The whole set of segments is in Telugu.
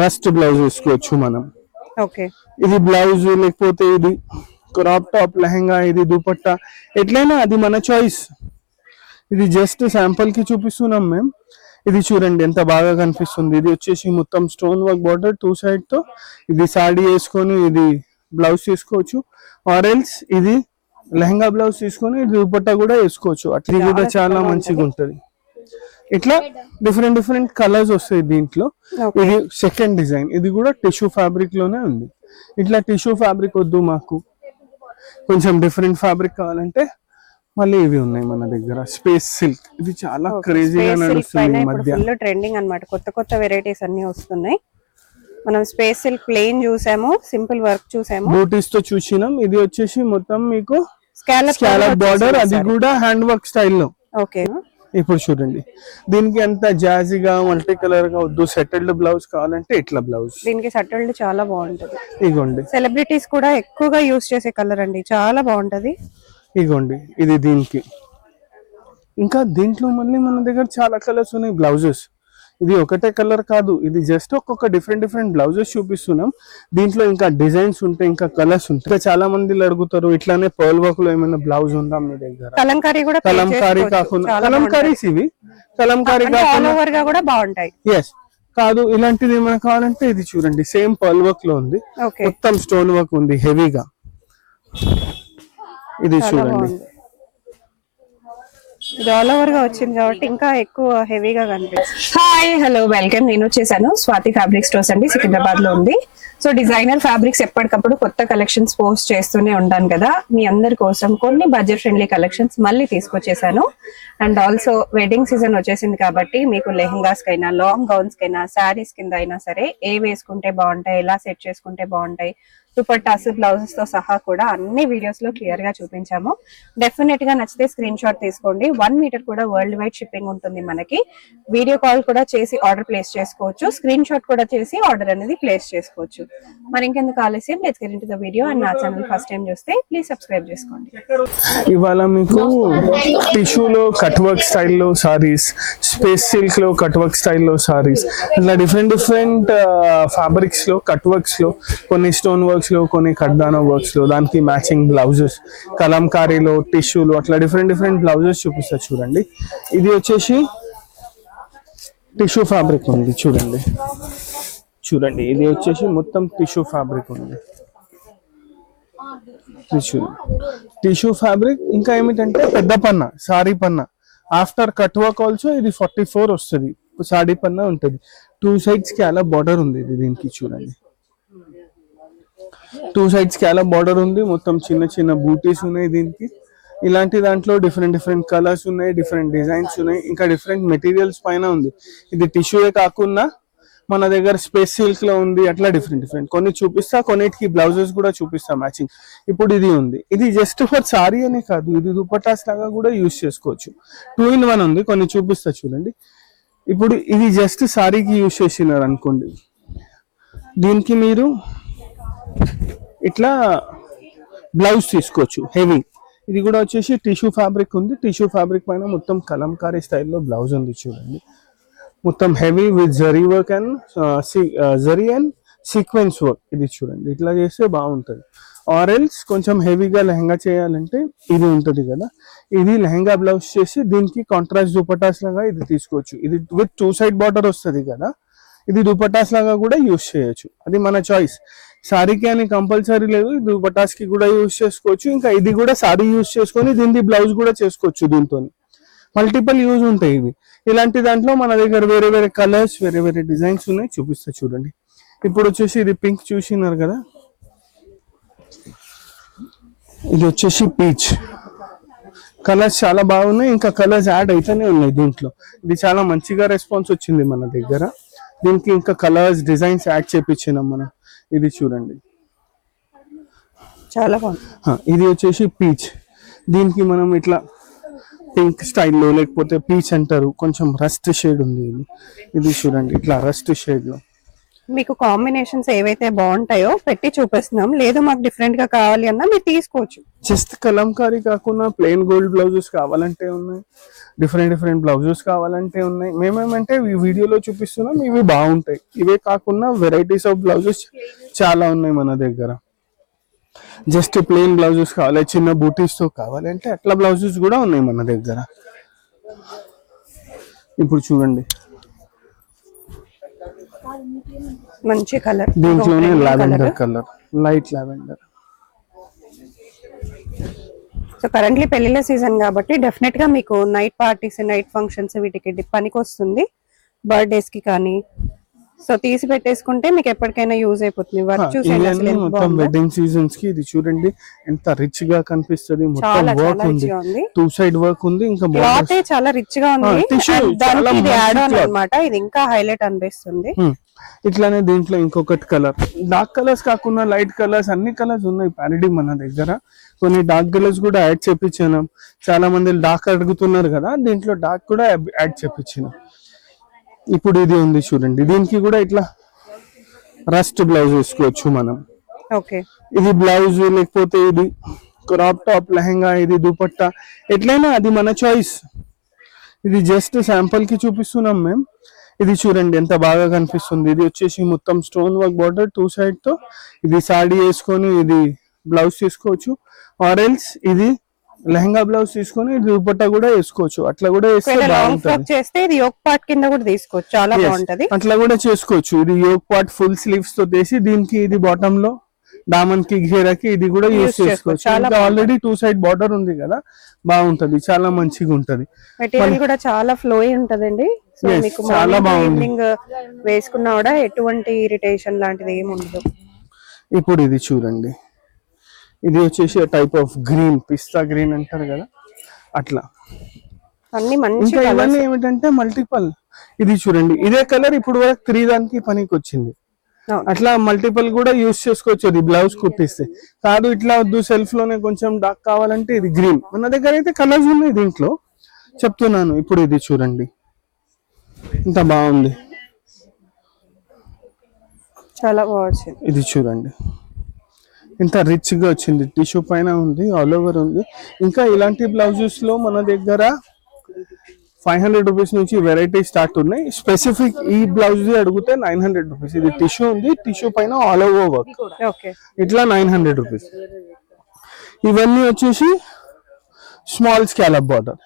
రస్ట్ బ్లౌజ్ వేసుకోవచ్చు మనం. ఓకే, ఇది బ్లౌజ్, లేకపోతే ఇది క్రాప్ టాప్, లెహంగా, ఇది దుపట్టా, ఎట్లయినా అది మన చాయిస్. ఇది జస్ట్ శాంపుల్ కి చూపిస్తున్నాం మేము. ఇది చూడండి ఎంత బాగా కనిపిస్తుంది. ఇది వచ్చేసి మొత్తం స్టోన్ వర్క్ బార్డర్ 2 సైడ్ తో. ఇది సాడీ వేసుకొని ఇది బ్లౌజ్ తీసుకోవచ్చు, ఆరెల్స్ ఇది లెహంగా బ్లౌజ్ తీసుకొని ఇది దుపట్టా కూడా వేసుకోవచ్చు. అట్లా కూడా చాలా మంచిగా ఉంటది. ఇట్లా డిఫరెంట్ డిఫరెంట్ కలర్స్ వస్తాయి దీంట్లో. ఇది సెకండ్ డిజైన్, ఇది కూడా టిష్యూ ఫ్యాబ్రిక్ లోనే ఉంది. ఇట్లా టిష్యూ ఫ్యాబ్రిక్ వద్దు మాకు, కొంచెం డిఫరెంట్ ఫ్యాబ్రిక్ కావాలంటే మళ్ళీ ఇవి ఉన్నాయి మన దగ్గర. స్పేస్ సిల్క్, ఇది చాలా క్రేజీగా నడుస్తుంది ఈ మధ్య, ఫుల్ ట్రెండింగ్ అన్నమాట. కొత్త కొత్త వెరైటీస్ అన్ని వస్తున్నాయి. మనం స్పేస్ సిల్క్ ప్లెయిన్ చూసాము, సింపుల్ వర్క్ చూసాము, బూటీస్ తో చూసినాం. ఇది వచ్చేసి మొత్తం మీకు స్కాలప్ బార్డర్, అది కూడా హ్యాండ్ వర్క్ స్టైల్లో. ఓకే, ఇప్పుడు చూడండి దీనికి అంత జాజీగా మల్టీ కలర్ గా వద్దు, సెటిల్డ్ బ్లౌజ్ కావాలంటే ఇట్లా బ్లౌజ్. దీనికి సెటిల్డ్ చాలా బాగుంటది. ఇగోండి సెలబ్రిటీస్ కూడా ఎక్కువగా యూజ్ చేసే కలర్ అండి, చాలా బాగుంటది. ఇగోండి ఇది దీనికి. ఇంకా దీంట్లో మళ్ళీ మన దగ్గర చాలా కలర్స్ ఉన్నాయి బ్లౌజెస్. ఇది ఒకటే కలర్ కాదు, ఇది జస్ట్ ఒక్కొక్క డిఫరెంట్ డిఫరెంట్ బ్లౌజెస్ చూపిస్తున్నాం. దీంట్లో ఇంకా డిజైన్స్ ఉంటాయి, ఇంకా కలర్స్ ఉంటాయి. చాలా మంది అడుగుతారు ఇట్లానే పర్ల్ వర్క్ లో ఏమైనా బ్లౌజ్ ఉందా మీ దగ్గర? కలంకారీ కూడా, కలంకారీ కాకుండా, కలంకారీస్ ఇవి కలంకారీ కాకుండా కూడా బాగుంటాయి. ఎస్, కాదు ఇలాంటిది ఏమైనా కావాలంటే ఇది చూడండి, సేమ్ పర్ల్ వర్క్ లో ఉంది, మొత్తం స్టోన్ వర్క్ ఉంది హెవీగా. ఇది చూడండి, ఇది ఆల్ ఓవర్ గా వచ్చింది కాబట్టి ఇంకా ఎక్కువ హెవీగా కనిపిస్తుంది. Hi, hello, welcome. నేను వచ్చేసాను స్వాతి ఫ్యాబ్రిక్ స్టోర్స్ అండి, సికింద్రాబాద్ లో ఉంది. సో డిజైనర్ ఫ్యాబ్రిక్స్ ఎప్పటికప్పుడు కొత్త కలెక్షన్స్ పోస్ట్ చేస్తూనే ఉంటాను కదా. మీ అందరి కోసం కొన్ని బడ్జెట్ ఫ్రెండ్లీ కలెక్షన్స్ మళ్ళీ తీసుకొచ్చేసాను. అండ్ ఆల్సో వెడ్డింగ్ సీజన్ వచ్చేసింది కాబట్టి మీకు లెహంగాస్ కైనా, లాంగ్ గౌన్స్ కైనా, శారీస్ కింద అయినా సరే ఏ వేసుకుంటే బాగుంటాయి, ఎలా సెట్ చేసుకుంటే బాగుంటాయి, దుపట్టాస్, బ్లౌజెస్ తో సహా కూడా అన్ని వీడియోస్ లో క్లియర్ గా చూపించాము. డెఫినెట్ గా నచ్చితే స్క్రీన్ షాట్ తీసుకోండి. 1 మీటర్ కూడా వరల్డ్ వైడ్ షిప్పింగ్ ఉంటుంది మనకి. వీడియో కాల్ కూడా చేసి ఆర్డర్ ప్లేస్ చేసుకోవచ్చు, స్క్రీన్ షాట్ కూడా చేసి ఆర్డర్ అనేది ప్లేస్ చేసుకోవచ్చు. మరి ఇంకెందుకు ఆలస్యం, let's get into the video. And నా ఛానల్ ఫస్ట్ టైం చూస్తే ప్లీజ్ సబ్స్క్రైబ్ చేసుకోండి. ఇవాళ మీకు టిష్యూలో కట్ వర్క్ స్టైల్లో సారీస్, స్పేస్ సిల్క్ లో కట్ వర్క్ స్టైల్లో సారీస్, ఇట్లా డిఫరెంట్ డిఫరెంట్ ఫ్యాబ్రిక్స్ లో, కట్ వర్క్స్ లో, కొన్ని స్టోన్ వర్క్స్ లో, కొన్ని కడ్దానా వర్క్స్ లో, దానికి మ్యాచింగ్ బ్లౌజెస్, కలంకారీలో, టిష్యూలు, అట్లా డిఫరెంట్ డిఫరెంట్ బ్లౌజెస్ చూపిస్తా చూడండి. ఇది వచ్చేసి టిష్యూ ఫ్యాబ్రిక్ ఉంది చూడండి. చూడండి ఇది వచ్చేసి మొత్తం టిష్యూ ఫ్యాబ్రిక్ ఉంది. Tissue fabric. ఇంకా ఏమిటంటే పెద్ద పన్నా, సారీ పన్నా, ఆఫ్టర్ కట్ వర్క్ ఆల్సో ఇది 44 వస్తుంది. సారీ పన్నా ఉంటుంది. 2 సైడ్స్ కి అలా బార్డర్ ఉంది. ఇది దీనికి చూడండి, 2 సైడ్స్ కి అలా బార్డర్ ఉంది. మొత్తం చిన్న చిన్న బూటీస్ ఉన్నాయి దీనికి. ఇలాంటి దాంట్లో డిఫరెంట్ డిఫరెంట్ కలర్స్ ఉన్నాయి, డిఫరెంట్ డిజైన్స్ ఉన్నాయి, ఇంకా డిఫరెంట్ మెటీరియల్స్ పైన ఉంది. ఇది టిష్యూయే కాకుండా మన దగ్గర స్పేస్ సిల్క్ లో ఉంది. అట్లా డిఫరెంట్ డిఫరెంట్ కొన్ని చూపిస్తా, కొన్నిటికి బ్లౌజెస్ కూడా చూపిస్తా మ్యాచింగ్. ఇప్పుడు ఇది ఉంది, ఇది జస్ట్ ఫర్ సారీ అనే కాదు, ఇది దుపట్టాస్ లాగా కూడా యూజ్ చేసుకోవచ్చు. 2 in 1 ఉంది. కొన్ని చూపిస్తా చూడండి. ఇప్పుడు ఇది జస్ట్ సారీకి యూజ్ చేసినారు అనుకోండి, దీనికి మీరు ఇట్లా బ్లౌజ్ తీసుకోవచ్చు హెవీ. ఇది కూడా వచ్చేసి టిష్యూ ఫ్యాబ్రిక్ ఉంది. టిష్యూ ఫ్యాబ్రిక్ పైన మొత్తం కలంకారీ స్టైల్లో బ్లౌజ్ ఉంది చూడండి. మొత్తం heavy with zari work and zari and sequence work. ఇది చూడండి, ఇట్లా చేస్తే బాగుంటుంది. ఆరెల్స్ కొంచెం హెవీగా లెహంగా చేయాలంటే ఇది ఉంటుంది కదా, ఇది లెహంగా బ్లౌజ్ చేసి దీనికి కాంట్రాస్ట్ దుపట్టాస్ లాగా ఇది తీసుకోవచ్చు. ఇది విత్ 2 సైడ్ బార్డర్ వస్తుంది కదా, ఇది దుపట్టాస్ లాగా కూడా యూజ్ చేయొచ్చు. అది మన చాయిస్. సారీకి అని కంపల్సరీ లేదు, దుపట్టాస్ కి కూడా యూజ్ చేసుకోవచ్చు. ఇంకా ఇది కూడా సారీ యూజ్ చేసుకొని దీనికి బ్లౌజ్ కూడా చేసుకోవచ్చు. దీంతో మల్టిపుల్ యూజ్ ఉంటాయి ఇవి. ఇలాంటి దాంట్లో మన దగ్గర వేరే వేరే కలర్స్, వేరే వేరే డిజైన్స్ ఉన్నాయి, చూపిస్తా చూడండి. ఇప్పుడు వచ్చేసి ఇది పింక్ చూసినారు కదా, ఇది వచ్చేసి పీచ్. కలర్స్ చాలా బాగున్నాయి, ఇంకా కలర్స్ యాడ్ అయితేనే ఉన్నాయి దీంట్లో. ఇది చాలా మంచిగా రెస్పాన్స్ వచ్చింది మన దగ్గర. దీనికి ఇంకా కలర్స్, డిజైన్స్ యాడ్ చేపించినాం మనం. ఇది చూడండి, చాలా బాగుంది. ఇది వచ్చేసి పీచ్. దీనికి మనం ఇట్లా పింక్ స్టైల్లో, లేకపోతే పీచ్ అంటారు, కొంచెం రస్ట్ షేడ్ ఉంది ఇది. ఇది చూడండి, ఇట్లా రస్ట్ షేడ్ లో మీకు కాంబినేషన్స్ ఏవైతే బాగుంటాయో పెట్టి చూపిస్తున్నాం, లేదు మాకు డిఫరెంట్ గా కావాలి అన్నా మీరు తీసుకోవచ్చు. జస్ట్ కలంకారీ కాకుండా ప్లెయిన్ గోల్డ్ బ్లౌజెస్ కావాలంటే ఉన్నాయి, డిఫరెంట్ బ్లౌజెస్ కావాలంటే ఉన్నాయి. మేమేమంటే ఈ వీడియోలో చూపిస్తున్నాం, ఇవి బాగుంటాయి. ఇవే కాకుండా వెరైటీస్ ఆఫ్ బ్లౌజెస్ చాలా ఉన్నాయి మన దగ్గర. జస్ట్ ప్లెయిన్ బ్లౌజెస్ కావాలి, చిన్న బూటీస్ తో కావాలి అంటే అట్లా బ్లౌజెస్ కూడా ఉన్నాయి మన దగ్గర. ఇప్పుడు చూడండి, మంచి కలర్, దీంట్లోనే lavender colour, light lavender. So currently పెళ్లిళ్ళ సీజన్ కాబట్టి డెఫినెట్ గా మీకు నైట్ పార్టీస్, నైట్ ఫంక్షన్స్ వీటికి పనికి వస్తుంది, బర్త్డేస్ కి కానీ. సో తీసి పెట్టేసుకుంటే మీకు ఎప్పటికైనా యూజ్ అయిపోతుంది. వర్క్ చూసేయండి అసలు ఎంత మొత్తం బాగుందో. వెడ్డింగ్ సీజన్స్ కి ఇది చూడండి ఎంత రిచ్ గా కనిపిస్తుంది. మొత్తం చాలా వర్క్ చాలా ఉంది, రిచ్ గా ఉంది. 2 side వర్క్ ఉంది. ఇంకా క్లాత్ చాలా రిచ్ గా ఉంది. tissue And దానికి చాలా ఇది యాడ్ మంచి ఆన్ cloth. అన్నమాట, ఇది ఇంకా హైలైట్ అనిపిస్తుంది. ఇట్లానే దీంట్లో ఇంకొకటి కలర్, డార్క్ కలర్స్ కాకుండా లైట్ కలర్స్, అన్ని కలర్స్ ఉన్నాయి ప్యారడీ మన దగ్గర. కొన్ని డార్క్ కలర్స్ కూడా యాడ్ చేపించాను. చాలా మంది డార్క్ అడుగుతున్నారు కదా, దీంట్లో డార్క్ కూడా యాడ్ చేపించాను. ఇప్పుడు ఇది ఉంది చూడండి, దీనికి కూడా ఇట్లా రస్ట్ బ్లౌజ్ వేసుకోవచ్చు మనం. ఓకే, ఇది బ్లౌజ్, లేకపోతే ఇది క్రాప్ టాప్, లెహంగా, ఇది దుపట్టా, ఎట్లయినా అది మన చాయిస్. ఇది జస్ట్ శాంపుల్ కి చూపిస్తున్నాం మేము. ఇది చూడండి ఎంత బాగా కనిపిస్తుంది. ఇది వచ్చేసి మొత్తం స్టోన్ వర్క్ బార్డర్ 2 side తో. ఇది సాడీ వేసుకొని ఇది బ్లౌజ్ తీసుకోవచ్చు, ఆరెల్స్ ఇది లెహంగా బ్లౌజ్ తీసుకొని ఇది దుపట్టా కూడా వేసుకోవచ్చు. అట్లా కూడా వేస్తే లాంగ్ బాగుంటుంది. ఫ్రాక్ చేస్తే ఇది యోక్ పార్ట్ కింద కూడా తీసుకోవచ్చు, చాలా బాగుంటది. అట్లా కూడా చేసుకోవచ్చు. ఇది యోక్ పార్ట్ ఫుల్ స్లీవ్స్ తో తీసి దీనికి ఇది బాటమ్ లో దామన్ కి ఘేరాకి ఇది కూడా యూస్ చేసుకోవచ్చు. ఆల్రెడీ 2 side బార్డర్ ఉంది కదా, బాగుంటది, చాలా మంచిగా ఉంటది. మెటీరియల్ కూడా చాలా ఫ్లోయి ఉంటదండి. సో మీకు చాలా బాగుంది. ఈవినింగ్ వేసుకున్నా కూడా ఎటువంటి ఇరిటేషన్ లాంటిది ఏమి ఉండదు. ఇప్పుడు ఇది చూడండి, ఇది వచ్చేసి type of green, pista green అంటారు కదా అట్లా. అన్ని మంచి ఇంకా ఇవన్నీ ఏమిటంటే మల్టిపల్. ఇది చూడండి, ఇదే కలర్ ఇప్పుడు వరకు 3 దానికి పనికి వచ్చింది. అట్లా మల్టిపల్ కూడా యూస్ చేసుకోవచ్చు. అది బ్లౌజ్ కుట్టిస్తే కాదు, ఇట్లా వద్దు సెల్ఫ్ లోనే కొంచెం డార్క్ కావాలంటే ఇది గ్రీన్. మన దగ్గర అయితే కలర్స్ ఉన్నాయి దీంట్లో, చెప్తున్నాను. ఇప్పుడు ఇది చూడండి ఇంత బాగుంది, చాలా బాగుంది. ఇది చూడండి ఇంత రిచ్ గా వచ్చింది. టిష్యూ పైన ఉంది, ఆల్ ఓవర్ ఉంది. ఇంకా ఇలాంటి బ్లౌజెస్ లో మన దగ్గర 500 రూపీస్ నుంచి వెరైటీ స్టార్ట్ ఉన్నాయి. స్పెసిఫిక్ ఈ బ్లౌజ్ అడిగితే 900 రూపీస్. ఇది టిష్యూ ఉంది, టిష్యూ పైన ఆల్ ఓవర్ వర్క్, ఇట్లా 900 రూపీస్. ఇవన్నీ వచ్చేసి స్మాల్ స్కాలప్ బార్డర్,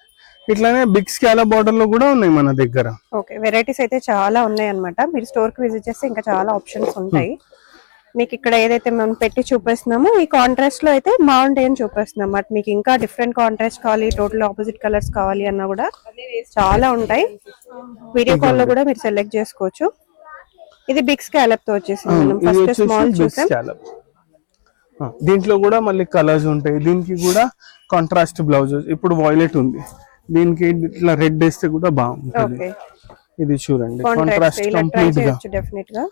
ఇట్లానే బిగ్ స్కాలప్ బార్డర్ లో కూడా ఉన్నాయి మన దగ్గర. ఓకే, వెరైటీస్ అయితే చాలా ఉన్నాయి అన్నమాట. మీరు స్టోర్ కి విజిట్ చేస్తే ఇంకా చాలా ఆప్షన్స్ ఉంటాయి. మీకు ఇక్కడ ఏదైతే మనం పెట్టి చూపిస్తున్నామో ఈ కాంట్రాస్ట్ లో అయితే బాగుంటాయి అని చూపిస్తున్నాం. బట్ మీకు ఇంకా డిఫరెంట్ కాంట్రాస్ట్ కావాలి, టోటల్ ఆపోజిట్ కలర్స్ కావాలి అన్నా కూడా చాలా ఉంటాయి. వీడియో కాల్ లో కూడా మీరు సెలెక్ట్ చేసుకోవచ్చు. ఇది బిగ్ స్కాలప్ తో వచ్చేసింది. మనం ఫస్ట్ స్మాల్ చూసాం. దీంట్లో కూడా మళ్ళీ కలర్స్ ఉంటాయి. దీనికి కూడా కాంట్రాస్ట్ బ్లౌజెస్. ఇప్పుడు వాయిలెట్ ఉంది, దీనికి ఇట్లా రెడ్ వేస్తే కూడా బాగుంటుంది. ఇది చూడండి కాంట్రాస్ట్ కంప్లీట్ గా. డెఫినెట్ గా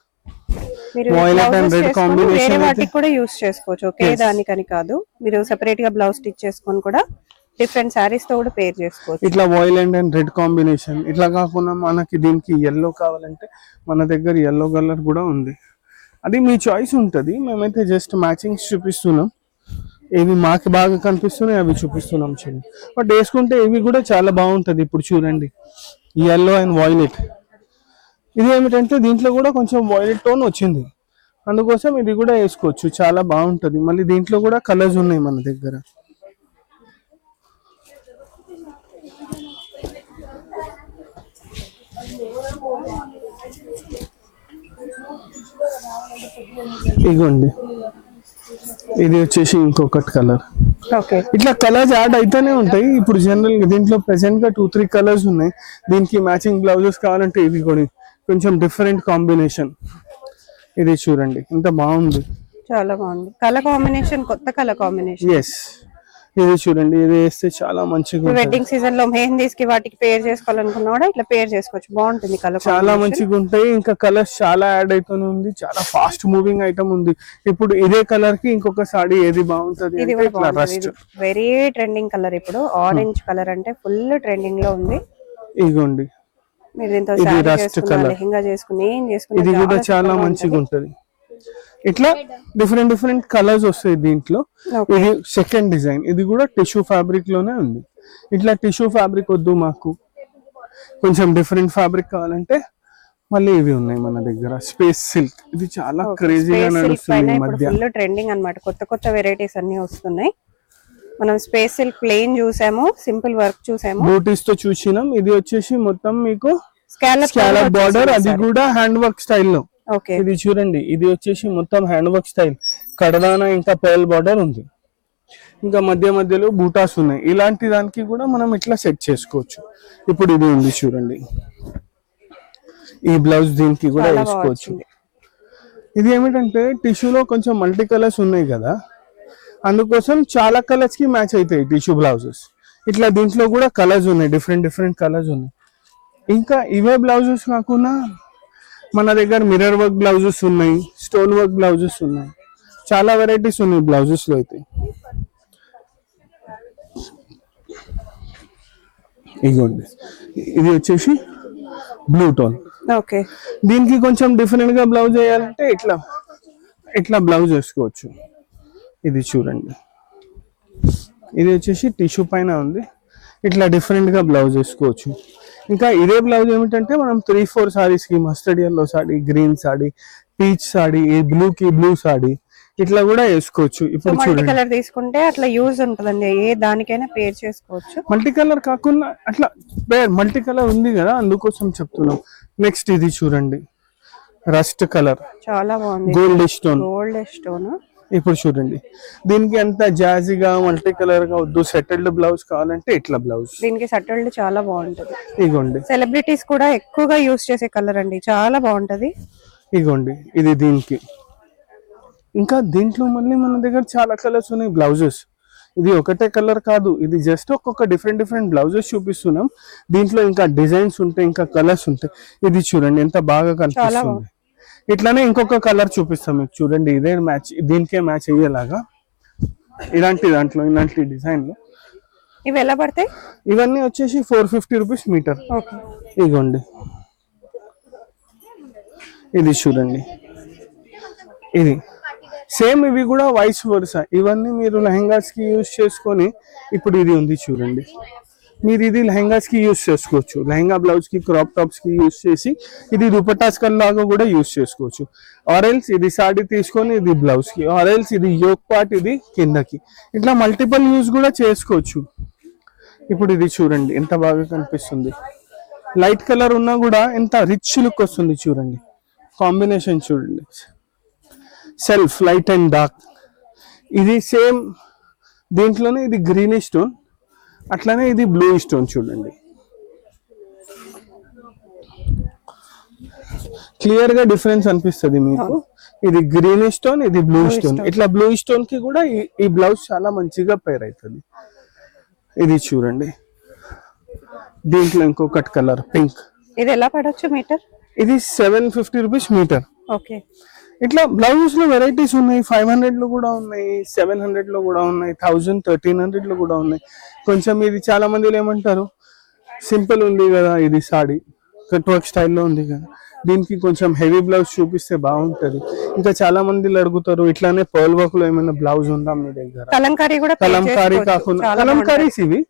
మీరు వైలెట్ అండ్ రెడ్ కాంబినేషన్ వేరే వాటికి కూడా యూస్ చేసుకోవచ్చు. ఒకే దానికని కాదు, మీరు సెపరేట్ గా బ్లౌజ్ స్టిచ్ చేసుకొని కూడా డిఫరెంట్ సారీస్ తో కూడా పేర్ చేసుకోవచ్చు. ఇట్లా వైలెట్ అండ్ రెడ్ కాంబినేషన్. ఇట్లా కాకుండా మనకి దీనికి ఎల్లో కావాలంటే మన దగ్గర ఎల్లో కలర్ కూడా ఉంది. అది మీ చాయిస్ ఉంటుంది. మేమైతే జస్ట్ మ్యాచింగ్స్ చూపిస్తున్నాం. ఏవి మాకు బాగా కనిపిస్తున్నాయి అవి చూపిస్తున్నాం చూడండి. బట్ వేసుకుంటే ఇవి కూడా చాలా బాగుంటది. ఇప్పుడు చూడండి ఎల్లో అండ్ వైలెట్. ఇది ఏమిటంటే దీంట్లో కూడా కొంచెం వైలెట్ టోన్ వచ్చింది, అందుకోసం ఇది కూడా వేసుకోవచ్చు, చాలా బాగుంటది. మళ్ళీ దీంట్లో కూడా కలర్స్ ఉన్నాయి మన దగ్గర. ఇగోండి, ఇది వచ్చేసి ఇంకొకటి కలర్. ఇట్లా కలర్స్ యాడ్ అయితేనే ఉంటాయి. ఇప్పుడు జనరల్ గా దీంట్లో ప్రెసెంట్ గా 2-3 కలర్స్ ఉన్నాయి. దీనికి మ్యాచింగ్ బ్లౌజెస్ కావాలంటే ఇవి కూడా కొంచెం డిఫరెంట్ కాంబినేషన్. ఇది చూడండి ఎంత బాగుంది, చాలా బాగుంది. కలర్ కాంబినేషన్, కొత్త కలర్ కాంబినేషన్. ఎస్, ఇది చూడండి, ఇది వేస్తే చాలా మంచిగా వెడ్డింగ్ సీజన్ లో మెహందీస్ కి వాటికి పేర్ చేసుకోవాలనుకున్నా కూడా ఇట్లా పేర్ చేసుకోవచ్చు. బాగుంటుంది కలర్, చాలా మంచిగా ఉంటాయి. ఇంకా కలర్స్ చాలా యాడ్ అవుతూనే ఉంది. చాలా ఫాస్ట్ మూవింగ్ ఐటమ్ ఉంది. ఇప్పుడు ఇదే కలర్ కి ఇంకొక సాడీ ఏది బాగుంటది అంటే ఇట్లా రస్ట్. వెరీ ట్రెండింగ్ కలర్ ఇప్పుడు ఆరెంజ్ కలర్ అంటే ఫుల్ ట్రెండింగ్ లో ఉంది. ఇగోండి మీరు దీంతో ఇది శారీ రస్ట్ చేసుకున్నా, కలర్, లెహంగా చేసుకుని ఏం చేసుకున్నా ఇది కూడా చాలా super గా మంచిగా ఉంటది. ఉంటది. ఇట్లా డిఫరెంట్ డిఫరెంట్ కలర్స్ వస్తాయి దీంట్లో. Okay. ఇది సెకండ్ డిజైన్, ఇది కూడా టిష్యూ ఫ్యాబ్రిక్ లోనే ఉంది. ఇట్లా టిష్యూ ఫ్యాబ్రిక్ వద్దు మాకు, కొంచెం డిఫరెంట్ ఫ్యాబ్రిక్ కావాలంటే మళ్ళీ ఇవి ఉన్నాయి మన దగ్గర. స్పేస్ సిల్క్, ఇది చాలా క్రేజీగా నడుస్తుంది ఈ మధ్య. ఫుల్ ట్రెండింగ్ అన్నమాట. కొత్త కొత్త వెరైటీస్ అన్ని వస్తున్నాయి. మనం స్పేస్ సిల్క్ ప్లెయిన్ చూసాము, సింపుల్ వర్క్ చూసాము, బూటీస్ తో చూసినాం. ఇది వచ్చేసి మొత్తం మీకు స్కాలప్ బార్డర్, అది కూడా హ్యాండ్ వర్క్ స్టైల్లో. ఓకే. ఇది చూడండి, ఇది వచ్చేసి మొత్తం హ్యాండ్ వర్క్ స్టైల్, కడదానా ఇంకా పర్ల్ బార్డర్ ఉంది, ఇంకా మధ్య మధ్యలో బూటాస్ ఉన్నాయి. ఇలాంటి దానికి కూడా మనం ఇట్లా సెట్ చేసుకోవచ్చు. ఇప్పుడు ఇది ఉంది చూడండి, ఈ బ్లౌజ్ దీనికి కూడా వేసుకోవచ్చు. ఇది ఏమిటంటే టిష్యూలో కొంచెం మల్టీ కలర్స్ ఉన్నాయి కదా, అందుకోసం చాలా కలర్స్ కి మ్యాచ్ అవుతాయి టిష్యూ బ్లౌజెస్. ఇట్లా దీంట్లో కూడా కలర్స్ ఉన్నాయి, డిఫరెంట్ డిఫరెంట్ కలర్స్ ఉన్నాయి. ఇంకా ఇవే బ్లౌజెస్ కాకుండా మన దగ్గర మిర్రర్ వర్క్ బ్లౌజెస్ ఉన్నాయి, స్టోన్ వర్క్ బ్లౌజెస్ ఉన్నాయి, చాలా వెరైటీస్ ఉన్నాయి బ్లౌజెస్ లో అయితే. ఇగోండి, ఇది వచ్చేసి బ్లూ టోన్. ఓకే. దీనికి కొంచెం డిఫరెంట్ గా బ్లౌజ్ వేయాలంటే ఇట్లా ఇట్లా బ్లౌజ్ వేసుకోవచ్చు. ఇది చూడండి, ఇది వచ్చేసి టిష్యూ పైన ఉంది, ఇట్లా డిఫరెంట్ గా బ్లౌజ్ వేసుకోవచ్చు. ఇంకా ఇదే బ్లౌజ్ ఏమిటంటే మనం 3-4 సారీస్ కి, mustard yellow sorry, green sorry, peach sorry, ఈ బ్లూ కి బ్లూ సారీ, ఇట్లా కూడా వేసుకోవచ్చు. ఇప్పుడు మల్టీ చూడండి, కలర్ తీసుకుంటే అట్లా యూజ్ ఉంటుందండి, ఏ దానికైనా పేర్ చేసుకోవచ్చు. మల్టీ కలర్ కాకుండా అట్లా మల్టీ కలర్ ఉంది కదా, అందుకోసం చెప్తున్నాం. నెక్స్ట్ ఇది చూడండి, రస్ట్ కలర్, చాలా బాగుంది, గోల్డ్ స్టోన్. Gold stone. ఇప్పుడు చూడండి, దీనికి అంత జాజీగా మల్టీ కలర్ గా వద్దు, సెటిల్డ్ బ్లౌజ్ కావాలంటే ఇట్లా బ్లౌజ్. దీనికి సటిల్డ్ చాలా బాగుంటది. ఇగోండి, సెలబ్రిటీస్ కూడా ఎక్కువగా యూజ్ చేసే కలర్ అండి, చాలా బాగుంటది. ఇగోండి, ఇది దీనికి. ఇంకా దీంట్లో మళ్ళీ మన దగ్గర చాలా కలర్స్ ఉన్నాయి బ్లౌజెస్. ఇది ఒకటే కలర్ కాదు, ఇది జస్ట్ ఒక్కొక్క డిఫరెంట్ డిఫరెంట్ బ్లౌజెస్ చూపిస్తున్నాం. దీంట్లో ఇంకా డిజైన్స్ ఉంటాయి, ఇంకా కలర్స్ ఉంటాయి. ఇది చూడండి ఎంత బాగా కనిపిస్తుంది. ఇట్లానే ఇంకొక కలర్ చూపిస్తాం మీకు, చూడండి ఇదే మ్యాచ్, దీనికే మ్యాచ్ అయ్యేలాగా ఇలాంటి దాంట్లో, ఇలాంటి డిజైన్ లో. ఇవి ఎలా పడతాయి? ఇవన్నీ వచ్చేసి 450 రూపీస్ మీటర్. ఓకే. ఇగోండి, ఇది చూడండి, ఇది సేమ్. ఇవి కూడా వైస్ వర్సా, ఇవన్నీ మీరు లెహంగాస్ కి యూజ్ చేసుకొని, ఇప్పుడు ఇది ఉంది చూడండి, మీరు ఇది లెహంగాస్ కి యూజ్ చేసుకోవచ్చు. లెహంగా బ్లౌజ్ కి, క్రాప్ టాప్స్ కి యూజ్ చేసి, ఇది దుపట్టాస్ లాగా కూడా యూజ్ చేసుకోవచ్చు. ఆరెల్స్ ఇది సాడీ తీసుకొని ఇది బ్లౌజ్ కి, ఆరెల్స్ ఇది యోక్ పార్ట్, ఇది కిందకి, ఇట్లా మల్టిపుల్ యూజ్ కూడా చేసుకోవచ్చు. ఇప్పుడు ఇది చూడండి ఎంత బాగా కనిపిస్తుంది. లైట్ కలర్ ఉన్నా కూడా ఎంత రిచ్ లుక్ వస్తుంది చూడండి. కాంబినేషన్ చూడండి, సెల్ఫ్ లైట్ అండ్ డార్క్. ఇది సేమ్ దీంట్లోనే ఇది గ్రీన్ స్టోన్, అట్లానే ఇది బ్లూ స్టోన్. చూడండి క్లియర్ గా డిఫరెన్స్ అనిపిస్తుంది మీకు. ఇది గ్రీన్ స్టోన్, ఇది బ్లూ స్టోన్. ఇట్లా బ్లూ స్టోన్ కి కూడా ఈ బ్లౌజ్ చాలా మంచిగా పేర్ అవుతుంది. ఇది చూడండి, దీంట్లో ఇంకొకటి కలర్ పింక్. ఇది ఎలా పడవచ్చు మీటర్? ఇది 750 రూపీస్ మీటర్. ఓకే. ఇట్లా బ్లౌజెస్ లో వెరైటీస్ ఉన్నాయి. 500 లో కూడా ఉన్నాయి, 700 లో కూడా ఉన్నాయి, 1000, 1300 లో కూడా ఉన్నాయి. కొంచెం ఇది చాలా మంది ఏమంటారు, సింపుల్ ఉంది కదా ఇది సాడీ, కట్ వర్క్ స్టైల్లో ఉంది కదా, దీనికి కొంచెం హెవీ బ్లౌజ్ చూపిస్తే బాగుంటది. ఇంకా చాలా మంది అడుగుతారు ఇట్లానే పర్ల్ వర్క్ లో ఏమైనా బ్లౌజ్ ఉందా మీ దగ్గర? కలంకారీ కూడా, కలంకారీ కాకుండా, కలంకారీస్ ఇవి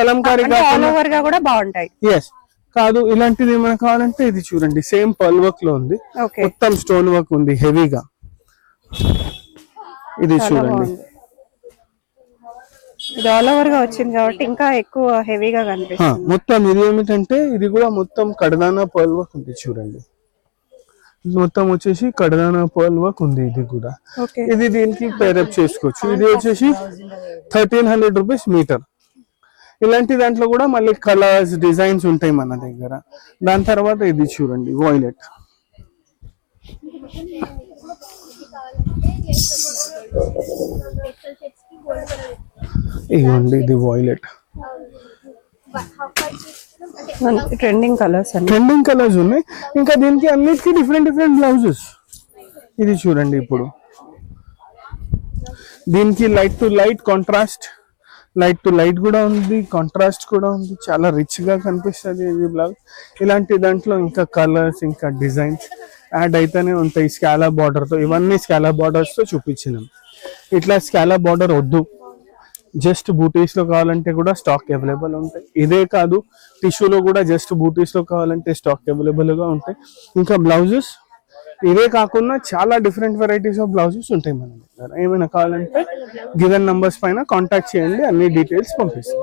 కలంకారీ ఆల్ ఓవర్ గా కూడా బాగుంటాయి. ఎస్ కాదు, ఇలాంటిది ఏమైనా కావాలంటే ఇది చూడండి, సేమ్ పర్ల్ వర్క్ లో ఉంది, మొత్తం స్టోన్ వర్క్ ఉంది హెవీగా. ఇది చూడండి, ఇది ఆల్ ఓవర్ గా వచ్చింది కాబట్టి ఇంకా ఎక్కువ హెవీగా కనిపిస్తుంది. మొత్తం ఇది ఏమిటంటే ఇది కూడా మొత్తం కడదానా పర్ల్ వర్క్ ఉంది చూడండి. మొత్తం వచ్చేసి కడదానా పర్ల్ వర్క్ ఉంది. ఇది కూడా ఇది దీనికి పేరప్ చేసుకోవచ్చు. ఇది వచ్చేసి 1300 రూపీస్ మీటర్. ఇలాంటి దాంట్లో కూడా మళ్ళీ కలర్స్, డిజైన్స్ ఉంటాయి మన దగ్గర. దాని తర్వాత ఇది చూడండి వాయిలెట్. ఇదిగోండి, ఇది వాయిలెట్. ట్రెండింగ్ కలర్స్ ఉన్నాయి. ఇంకా దీనికి అన్నిటికీ డిఫరెంట్ డిఫరెంట్ బ్లౌజెస్. ఇది చూడండి, ఇప్పుడు దీనికి light to light contrast, light to light కూడా ఉంది, కాంట్రాస్ట్ కూడా ఉంది, చాలా రిచ్ గా కనిపిస్తుంది ఇది బ్లౌజ్. ఇలాంటి దాంట్లో ఇంకా కలర్స్ ఇంకా డిజైన్స్ యాడ్ అయితేనే ఉంటాయి స్కాలా బార్డర్ తో. ఇవన్నీ స్కాలా బార్డర్స్ తో చూపించినాం. ఇట్లా స్కాలా బార్డర్ వద్దు, జస్ట్ బూటీస్ లో కావాలంటే కూడా స్టాక్ అవైలబుల్ ఉంటాయి. ఇదే కాదు, టిష్యూలో కూడా జస్ట్ బూటీస్ లో కావాలంటే స్టాక్ అవైలబుల్ గా ఉంటాయి. ఇంకా బ్లౌజెస్ ఇవే కాకుండా చాలా డిఫరెంట్ వెరైటీస్ ఆఫ్ బ్లౌజెస్ ఉంటాయి మన దగ్గర. ఏమైనా కావాలంటే గివెన్ నంబర్స్ పైన కాంటాక్ట్ చేయండి, అన్ని డీటెయిల్స్ పంపిస్తాం.